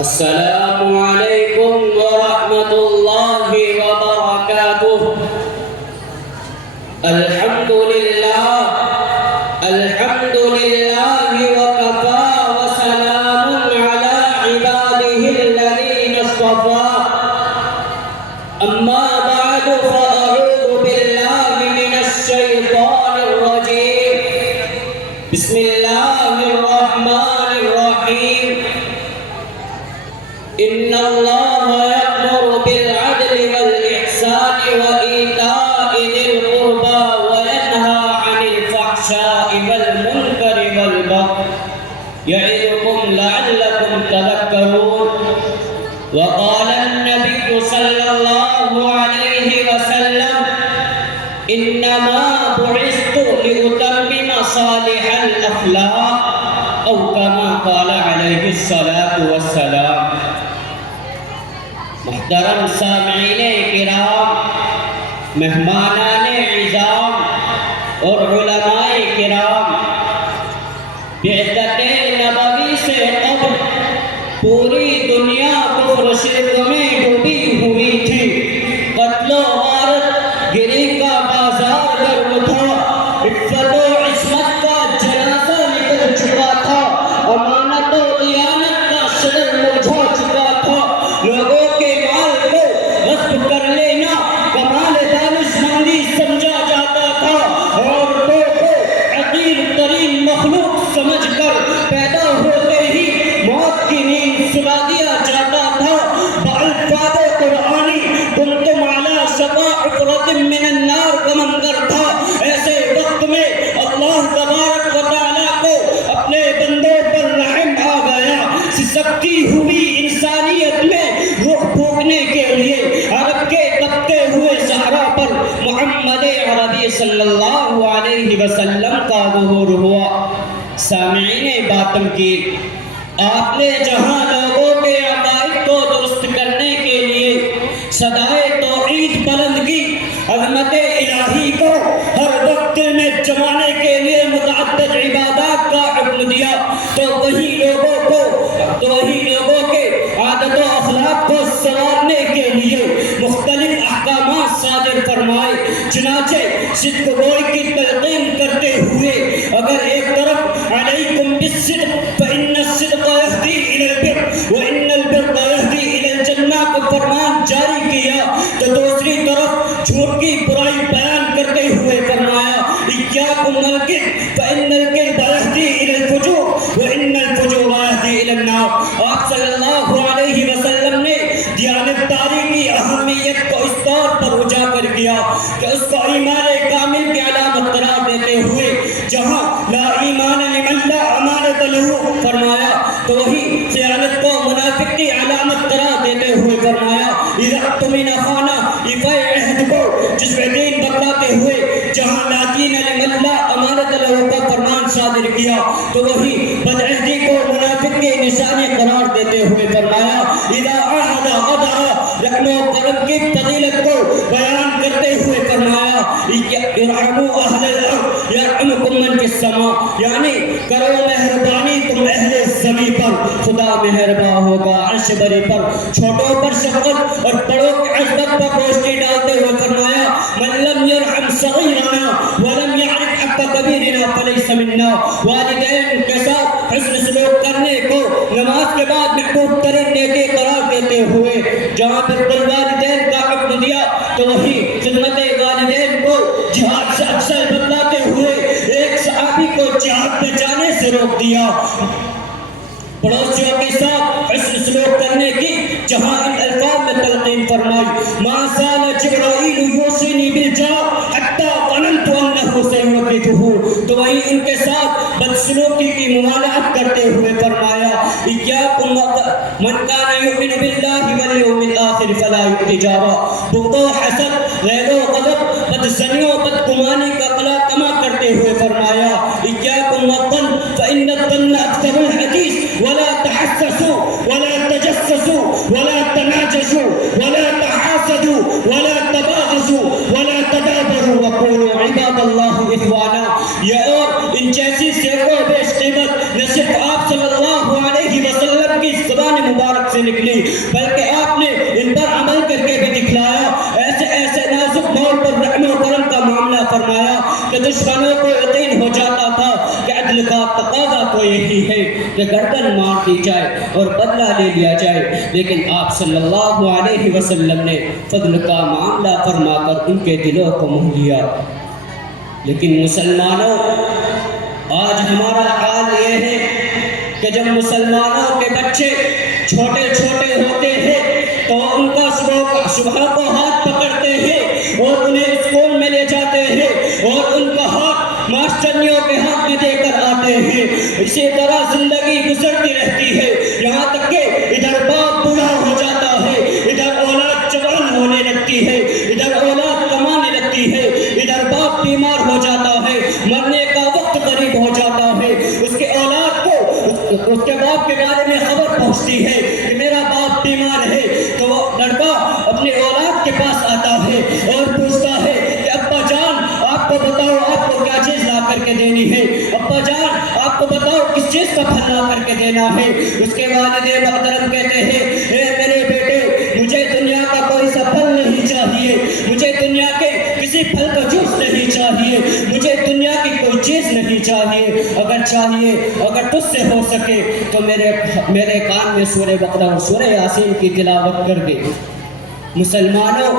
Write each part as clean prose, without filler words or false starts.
السلام عليكم ورحمة الله وبركاته. الحمد لله وكفى وسلام على عباده الذين اصطفى. أما بعد فأعوذ بالله من الشيطان الرجيم. بسم الله الرحمن الرحيم. إن الله يأمر بالعدل والإحسان وإيتاء ذي القربى وينهى عن الفحشاء والمنكر والبغي يعظكم لعلكم تذكرون. وقال النبي صلى الله عليه وسلم إنما بعثت لأتمم صالح الأخلاق أو كما قال عليه الصلاة والسلام. محترم سامعین کرام، مہمانان عظام اور علماء کرام، بعثت نبوی سے قبل پوری دنیا کفر و شرک میں ڈوبی ہوئی تھی. قتل و غارت گری کا بازار گرم تھا. عفت و عصمت کا جنازہ نکل چکا تھا. امانت و دیانت کا شرر مرجھا چکا تھا. لوگوں کے مال کو غصب کر لینا کمال دانشمندی سمجھا جاتا تھا. عورتوں کو حقیر ترین مخلوق سمجھ کر پیدا ہوتے ہی موت کی نیند سلا دیا جاتا تھا. بألفاظ قرآنی کنتم علی شفا حفرۃ من النار کا منظر تھا. ایسے وقت میں اللہ تبارک و تعالیٰ کو اپنے بندوں پر رحم آ گیا. سسکتی ہوئی انسانیت میں روح پھونکنے کے لیے عرب کے تپتے ہوئے صحرا پر محمد عربی صلی اللہ علیہ وسلم کا ظہور ہوا. سامعین باطن کی، آپ نے جہاں لوگوں کے عقائد کو درست کرنے کے لیے صدائے توحید بلند کی، عظمت الہی کو ہر وقت میں جمانے کے لیے متعدد عبادات کا حکم دیا، تو وہی لوگوں کے عادت و اخلاق کو سنوارنے کے لیے مختلف احکامات صادر فرمائے. چنانچہ صدق گوئی کی تلقین کرتے ہوئے اگر ایک طرف علیکم بالصدق فإن الصدق يهدي إلى البر وإن البر يهدي إلى الجنہ کو فرمان جاری کیا، تو دوسری طرف جھوٹ کی برائی بیان کرتے ہوئے فرمایا إياكم والكذب فإن الكذب يهدي إلى الفجور وإن الفجور يهدي إلى النار. آپ صلی اللہ علیہ وسلم نے دیانتداری کی اہمیت کو اس طور پر اجاگر کیا کہ اس کو ایمان کامل کی علامت قرار دیتے ہوئے جہاں لا ایمان لمن لا امانت لہ فرمایا، تو وہی خیانت کو منافق کی علامت قرار دیتے ہوئے فرمایا اذا اؤتمن خان ایفاء عہد کو جس میں دین بتلاتے ہوئے جہاں لا دین لمن لا امانت لہ کا فرمان صادر کیا، تو وہی بدعہدی کو منافق کی نشانی قرار دیتے ہوئے فرمایا اذا عہد غدر، رحم و کرم کی فضیلت کو بیان کرتے ہوئے فرمایا ارحموا اہل الارض یرحمکم من فی السماء، یعنی کرو مہربانی تم اہل زمین پر، خدا مہربان ہوگا عرش بری پر. چھوٹوں پر شفقت اور بڑوں کی عزت پر روشنی ڈالتے ہوئے فرمایا من لم یرحم صغیرنا ولم یعرف حق کبیرنا فلیس منا. والدین کے ساتھ حسن سلوک کرنے کو نماز کے بعد محبوب ترین نیکی قرار دیتے ہوئے جہاں پر والدین کا حکم دیا، تو وہی خدمت والدین کو جہاد سے اکثر بتلاتے ہوئے ایک صحابی کو جہاد میں جانے سے روک دیا. پڑوسیوں کے ساتھ حسن سلوک کرنے کی جہاں ان الفاظ میں تلقین فرمائی ما زال جبرائیل یوصینی بالجار حتی ظننت انہ سیحدثہ، تو وہیں ان کے ساتھ بدسلوکی کی ممانعت کرتے ہوئے فرمایا ایاکم من کان یؤمن باللہ والیوم الآخر فلا یؤتی جارہ. بغض و حسد، غیر و غضب، بدظنی و بدگمانی کا قلع کما کرتے ہوئے فرمایا ایاکم والظن فإن الظن اکثر الحدیث ولا تحسسوا ولا تجسسوا ولا تناجشوا ولا تحاسدوا ولا تباغضوا ولا تدابروا وقولوا عباد اللہ اخوانا. یہ اور ان جیسی سیروں بیش قیمت نہ صرف آپ صلی اللہ علیہ وسلم کی زبان مبارک سے نکلی، بلکہ آپ نے ان پر عمل کر کے بھی دکھلایا۔ ایسے ایسے نازک موڑ پر رحم و کرم کا معاملہ فرمایا کہ دشمنوں کو یقین ہو جاتا تھا کہ عدل کا تقاضا تو یہی ہے کہ گردن مار دی جائے اور بدلہ لے لیا جائے، لیکن آپ صلی اللہ علیہ وسلم نے فضل کا معاملہ فرما کر ان کے دلوں کو موہ لیا۔ لیکن مسلمانوں، آج ہمارا حال یہ ہے کہ جب مسلمانوں کے بچے چھوٹے چھوٹے ہوتے ہیں تو ان کا صبح کو ہاتھ پکڑتے ہیں اور انہیں اسکول میں لے جاتے ہیں اور ان کا ہاتھ ماسٹرنیوں کے ہاتھ میں دے کر آتے ہیں۔ اسی طرح زندگی گزرتی رہتی ہے، یہاں تک کہ ادھر باپ بوڑھا ہو جاتا ہے، ادھر اولاد جوان ہونے لگتی ہے، ادھر اولاد کمانے لگتی ہے، ادھر باپ بیمار ہو جاتا ہے، مرنے کا وقت قریب ہو جاتا ہے، اس کے اولاد کو اس کے باپ کے بارے میں خبر پہنچتی ہے کہ میرا باپ بیمار ہے، تو وہ لڑکا اپنے اولاد کے پاس آتا ہے اور پوچھتا ہے کہ ابا جان آپ کو بتاؤ آپ کو کیا چیز لا کر کے دینی ہے، ابا جان آپ کو بتاؤ کس چیز کا پھل لا کر کے دینا ہے۔ اس کے والد محترم کہتے ہیں اے میرے بیٹے، مجھے دنیا کا کوئی سا پھل نہیں چاہیے، مجھے دنیا کے کسی پھل کا جوس نہیں چاہیے، مجھے دنیا کی کوئی چیز نہیں چاہیے، اگر تجھ سے ہو سکے تو میرے کان میں سورہ بقرہ اور سورہ یاسین کی تلاوت کر دے۔ مسلمانوں،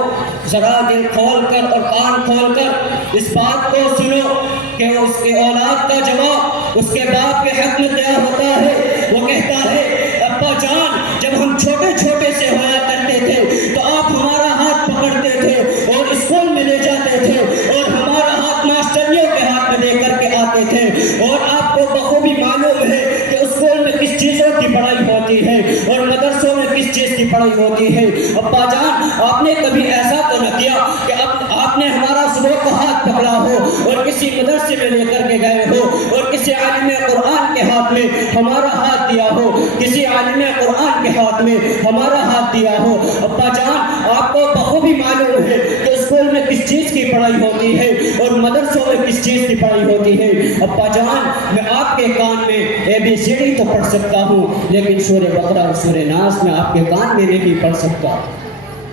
ذرا دل کھول کر اور کان کھول کر اس بات کو سنو کہ اس کے اولاد کا جواب اس کے باپ کے حق میں کیا ہوتا ہے۔ وہ کہتا ہے ابا جان جب ہم چھوٹے چھوٹے سے ہوا کرتے تھے تو آپ ہمارا ہاتھ پکڑتے تھے اور اسکول میں لے جاتے تھے اور ہمارا ہاتھ ماسٹریوں کے ہاتھ میں دے کر کے آتے تھے، اور آپ کو بخوبی معلوم ہے کہ اسکول میں کس چیزوں کی پڑھائی ہوتی ہے اور مدرسوں میں کس چیز کی پڑھائی ہوتی ہے۔ ابا جان آپ نے کبھی ایسا تو نہ کیا کہ آپ نے ہمارا صبح کو ہاتھ پکڑا ہو اور کسی مدرسے میں لے کر کے گئے ہو اور کسی عالم قرآن کے ہاتھ میں ہمارا ہاتھ دیا ہو، کسی عالم قرآن کے ہاتھ میں ہمارا ہاتھ دیا ہو۔ ابا جان آپ کو بخوبی معلوم ہے کہ اسکول میں کس چیز کی پڑھائی ہوتی ہے اور مدرسوں میں کس چیز کی پڑھائی ہوتی ہے۔ ابا جان میں آپ کے کان میں ABCD تو پڑھ سکتا ہوں، لیکن سورہ بقرہ اور سورہ ناس میں آپ کے کان میں نہیں پڑھ سکتا۔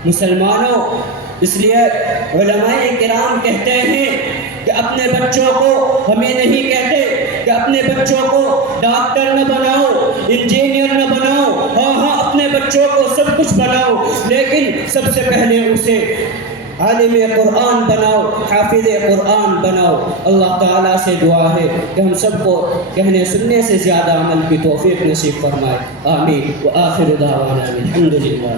مسلمانوں، اس لیے علماء کرام کہتے ہیں کہ اپنے بچوں کو، ہمیں نہیں کہتے کہ اپنے بچوں کو ڈاکٹر نہ بناؤ، انجینئر نہ بناؤ، ہاں اپنے بچوں کو سب کچھ بناؤ، لیکن سب سے پہلے اسے عالم قرآن بناؤ، حافظ قرآن بناؤ۔ اللہ تعالیٰ سے دعا ہے کہ ہم سب کو کہنے سننے سے زیادہ عمل کی توفیق نصیب فرمائے، آمین۔ وآخر دعوانا الحمدللہ۔